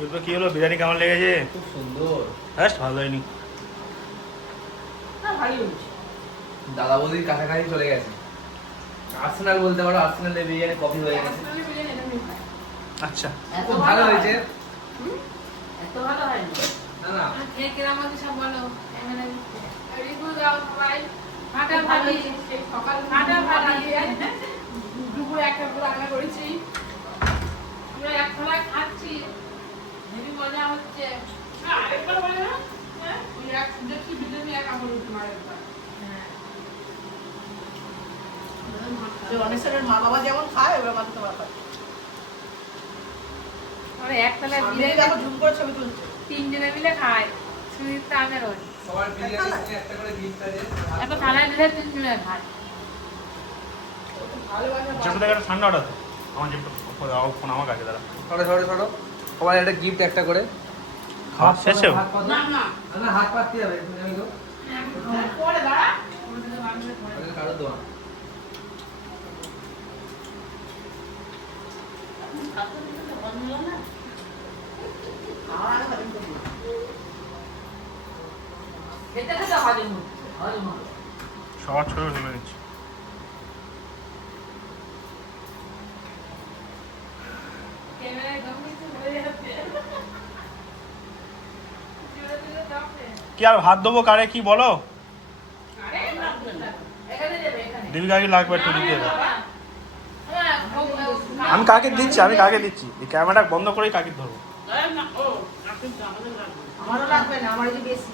শিল্প কি হলো, বিরিয়ানি কেমন লেগেছে? খুব সুন্দর। হ্যাঁ ভালো হয়নি। দাদা বৌদির কাছাকাছি চলে গেছে। আর্সেনাল বলতে পারো, আর্সেনালের বিরিয়ানি কপি হয়ে গেছে। আচ্ছা খুব ভালো হয়েছে। এত ভালো হয়নি। না না খেয়ে কিরম হচ্ছে সব বলো। এখানে রিভিউ দাও সবাই। ফাটাফাটি সকাল ফাটাফাটি দুপুরে একটা পুরো রান্না করেছি, আমরা এক থালায় খাচ্ছি, হেবি মজা হচ্ছে। আরেকবার বলে না ওই এক দেখছি বিরিয়ানি এক আমল উঠে মারে। অনেকের মা বাবা যেমন খায় ওরা মাত্র তোমার খায়। আমরা এক থালায় বিরিয়ানি দেখো ঝুম করে ছবি তুলছে। তিনজনে মিলে খাই। সুনীতা আমের ওই সবার বিরিয়ানি একটা করে গিফট আছে। একটা থালায় দিলে তিনজনে খায়। যেটা দেখে ঠান্ডা ওটা তো আমার যে ফোন আমার কাছে দাঁড়া। ছোট ছোট ছোট সবার একটা গিফট একটা করে। খাওয়া শেষেও হাত পাতো? না না না হাত পাততে হবে আমি তো পরে দাঁড়া কারো দোয়া। খেতে খেতে হজম হচ্ছে, হজম হবে। সবার ছবি তুলে নিচ্ছি। ক্যামেরায় গম দিতে হয়ে যাচ্ছে। কি আর ভাত দেবো কারে, কি বলো? আরে এখানে দেবে, এখানে। দীপিকা কি লাগবে একটু দিতে হবে। বাবা আমি কাকে দিচ্ছি, আমি কাকে দিচ্ছি, এই ক্যামেরাটা বন্ধ করেই কাকে ধরবো। আমারও লাগবে না, আমার এই যে বেশি।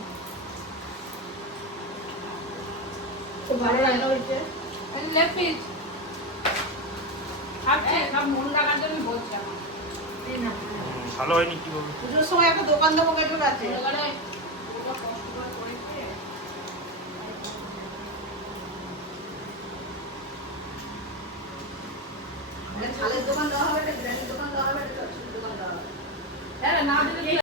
খুব ভালো রান্না হয়েছে। লেগ পিস খাচ্ছি, সব মন লাগার জন্য বলছি আমার। এই না। ভালো হয়নি কি বলবো। পুজোর সময় একটা দোকান দেবো কেটে আছে। ওখানে পুরো কষ্ট করে করেছে। ছালের দোকান দেওয়া হবে, একটা গ্রানির দোকান দেওয়া হবে, একটা দোকান দেওয়া হবে। হ্যাঁ না দিলে